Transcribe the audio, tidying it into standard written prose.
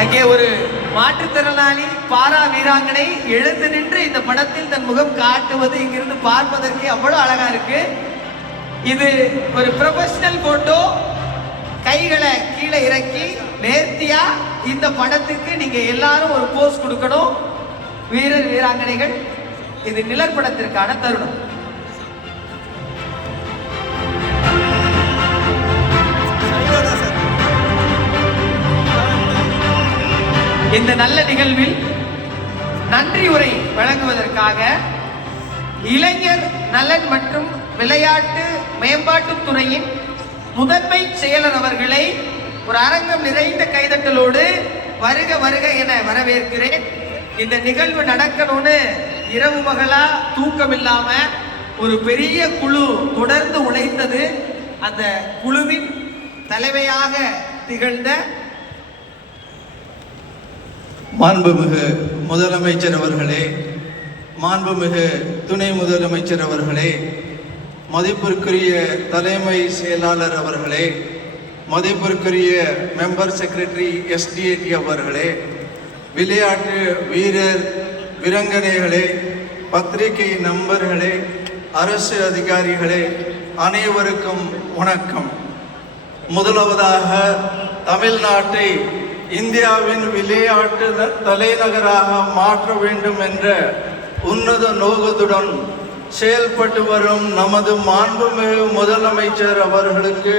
அங்கே ஒரு மாற்றுத்திறனாளி பாரா வீராங்கனை எழுந்து நின்று இந்த படத்தில் தன் முகம் காட்டுவது இங்கிருந்து பார்ப்பதற்கு அவ்வளவு அழகா இருக்கு. இது ஒரு ப்ரொஃபஷனல் போட்டோ. கைகளை கீழே இறக்கி நேர்த்தியா இந்த படத்துக்கு நீங்க எல்லாரும் ஒரு போஸ் கொடுக்கணும். வீரர் வீராங்கனைகள், இது நிழற்படத்திற்கான தருணம். இந்த நல்ல நிகழ்வில் நன்றி உரை வழங்குவதற்காக இளைஞர் நலன் மற்றும் விளையாட்டு மேம்பாட்டுத் துறையின் முதன்மை செயலர் அவர்களை ஒரு அரங்கம் நிறைந்த கைதட்டலோடு வருக வருக என வரவேற்கிறேன். இந்த நிகழ்வு நடக்கணும்னு இரவு மகளா தூக்கம் இல்லாம ஒரு பெரிய குழு தொடர்ந்து உழைத்தது. அந்த குழுவின் தலைமையாக திகழ்ந்த மாண்புமிகு முதலமைச்சர் அவர்களே, மாண்புமிகு துணை முதலமைச்சர் அவர்களே, மதிப்பிற்குரிய தலைமை செயலாளர் அவர்களே, மதிப்பிற்குரிய மெம்பர் செக்ரட்டரி எஸ்டிஏடி அவர்களே, விளையாட்டு வீரர் வீராங்கனைகளே, பத்திரிகை நண்பர்களே, அரசு அதிகாரிகளே, அனைவருக்கும் வணக்கம். முதலாவதாக தமிழ்நாட்டை இந்தியாவின் விளையாட்டு தலைநகராக மாற்ற வேண்டும் என்ற உன்னத நோக்கத்துடன் செயல்பட்டு வரும் நமது மாண்புமிகு முதலமைச்சர் அவர்களுக்கு